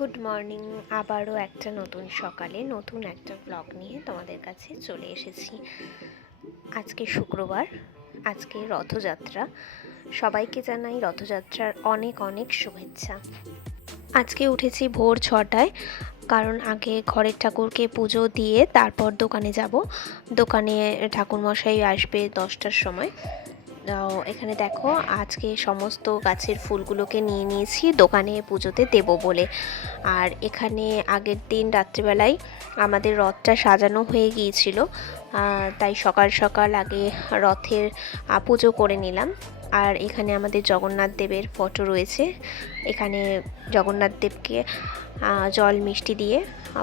Good morning, আবারও একটা নতুন সকালে নতুন একটা ব্লগ নিয়ে তোমাদের কাছে চলে এসেছি। আজকে শুক্রবার, আজকে রথযাত্রা। সবাইকে জানাই রথযাত্রার অনেক অনেক শুভেচ্ছা। আজকে উঠেছি ভোর ছটায়, কারণ আগে ঘরের ঠাকুরকে পুজো দিয়ে তারপর দোকানে যাব। দোকানে ঠাকুরমশাই আসবে দশটার সময়। এখানে দেখো, আজকে সমস্ত গাছের ফুলগুলোকে নিয়ে নিয়েছি, দোকানে পুজোতে দেব বলে। আর এখানে আগের দিন রাত্রিবেলায় আমাদের রথটা সাজানো হয়ে গিয়েছিল তাই সকাল সকাল আগে রথের পুজো করে নিলাম। আর এখানে আমাদের জগন্নাথ দেবের ফটো রয়েছে। এখানে জগন্নাথ দেবকে জল মিষ্টি দিয়ে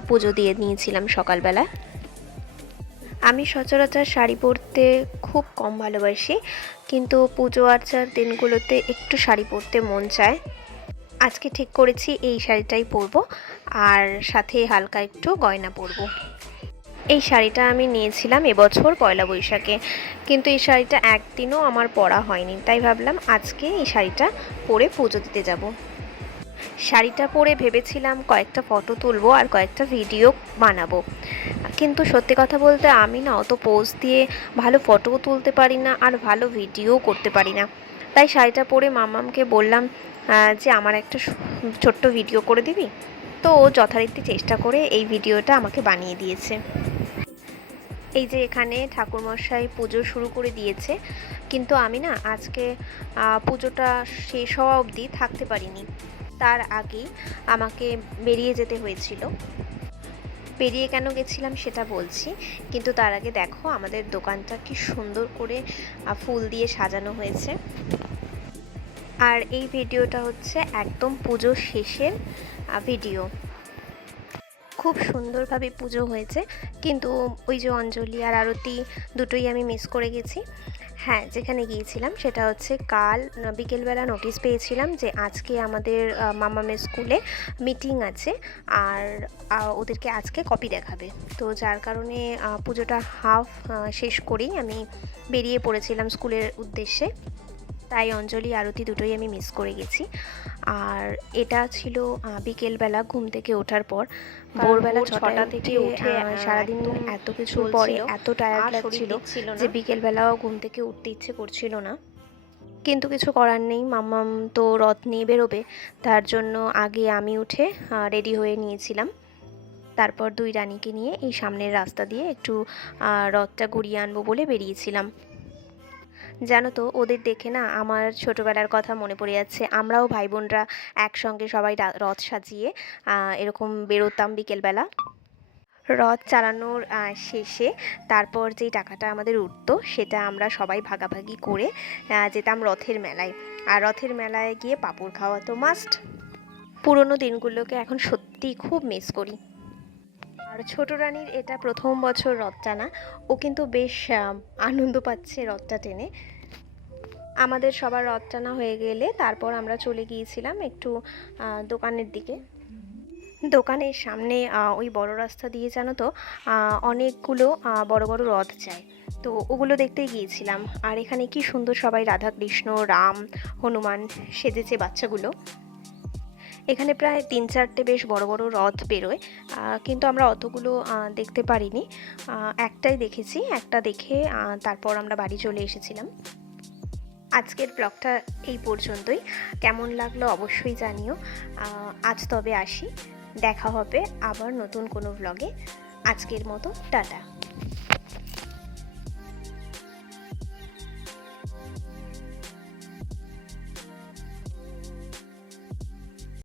পুজো দিয়ে নিয়েছিলাম সকালবেলা। আমি সচরাচর শাড়ি পরতে খুব কম ভালোবাসি, কিন্তু পুজো আর্চার দিনগুলোতে একটু শাড়ি পরতে মন চায়। আজকে ঠিক করেছি এই শাড়িটাই পরবো, আর সাথে হালকা একটু গয়না পরবো। এই শাড়িটা আমি নিয়েছিলাম এবছর পয়লা বৈশাখে, কিন্তু এই শাড়িটা একদিনও আমার পরা হয়নি, তাই ভাবলাম আজকে এই শাড়িটা পরে পুজো দিতে যাব। শাড়িটা পরে ভেবেছিলাম কয়েকটা ফটো তুলবো আর কয়েকটা ভিডিও বানাবো। কিন্তু সত্যি কথা বলতে আমি না অত পোজ দিয়ে ভালো ফটোও তুলতে পারি না আর ভালো ভিডিও করতে পারি না। তাই শাড়িটা পরে মামামকে বললাম যে আমার একটা ছোট্ট ভিডিও করে দিবি? তো ও যথারীতি চেষ্টা করে এই ভিডিওটা আমাকে বানিয়ে দিয়েছে। এই যে এখানে ঠাকুরমশাই পুজো শুরু করে দিয়েছে, কিন্তু আমি না আজকে পুজোটা শেষ হওয়া অবধি থাকতে পারিনি। তার আগেই আমাকে বেরিয়ে যেতে হয়েছিল। বেরিয়ে কেন গেছিলাম সেটা বলছি, কিন্তু তার আগে দেখো আমাদের দোকানটা কি সুন্দর করে ফুল দিয়ে সাজানো হয়েছে। আর এই ভিডিওটা হচ্ছে একদম পুজো শেষের ভিডিও। খুব সুন্দরভাবে পুজো হয়েছে, কিন্তু ওই যে অঞ্জলি আর আরতি দুটোই আমি মিস করে গেছি। হ্যাঁ যেখানে গিয়েছিলাম, সেটা হচ্ছে কাল বিকেলবেলা নোটিশ পেয়েছিলাম যে আজকে আমাদের মামামের স্কুলে মিটিং আছে আর ওদেরকে আজকে কপি দেখাবে। তো যার কারণে পুজোটা হাফ শেষ করেই আমি বেরিয়ে পড়েছিলাম স্কুলের উদ্দেশ্যে। তাই অঞ্জলি আরতি দুটোই আমি মিস করে গেছি। আর এটা ছিল বিকেলবেলা ঘুম থেকে ওঠার পর। ভোরবেলা ভোর ছটা থেকে উঠে সারাদিন এত কিছুর পরে এত টায়ার্ড লাগছিল। যে বিকেলবেলাও ঘুম থেকে উঠতে ইচ্ছে করছিল না। কিন্তু কিছু করার নেই মাম্মাম তো রথ নিয়ে বেরোবে তার জন্য আগে আমি উঠে রেডি হয়ে নিয়েছিলাম। তারপর দুই রানীকে নিয়ে এই সামনের রাস্তা দিয়ে একটু রথটা ঘুরিয়ে আনব বলে বেরিয়েছিলাম। জানো তো, ওদের দেখে না আমার ছোটোবেলার কথা মনে পড়ে যাচ্ছে। আমরাও ভাই বোনরা একসঙ্গে সবাই রথ সাজিয়ে এরকম বেরোতাম বিকেলবেলা। রথ চালানোর শেষে তারপর যেই টাকাটা আমাদের উঠতো, সেটা আমরা সবাই ভাগাভাগি করে যেতাম রথের মেলায়। আর রথের মেলায় গিয়ে পাঁপড় খাওয়া তো মাস্ট পুরোনো দিনগুলোকে এখন সত্যিই খুব মিস করি। আর ছোট রানীর এটা প্রথম বছর রথ টানা ও কিন্তু বেশ আনন্দ পাচ্ছে রথটা টেনে। আমাদের সবার রথ টানা হয়ে গেলে তারপর আমরা চলে গিয়েছিলাম একটু দোকানের দিকে। দোকানের সামনে ওই বড় রাস্তা দিয়ে জানো তো অনেকগুলো বড় বড় রথ যায়। তো ওগুলো দেখতেই গিয়েছিলাম। আর এখানে কি সুন্দর সবাই রাধা কৃষ্ণ রাম, হনুমান সেজেছে বাচ্চাগুলো। এখানে প্রায় তিন চারটে বেশ বড় বড় রথ বেরোয় কিন্তু আমরা অতগুলো দেখতে পারিনি। একটাই দেখেছি, একটা দেখে তারপর আমরা বাড়ি চলে এসেছিলাম। আজকের ব্লগটা এই পর্যন্তই। কেমন লাগল অবশ্যই জানিও। আজ তবে আসি। দেখা হবে আবার নতুন কোনো ব্লগে। আজকের মতো, টাটা।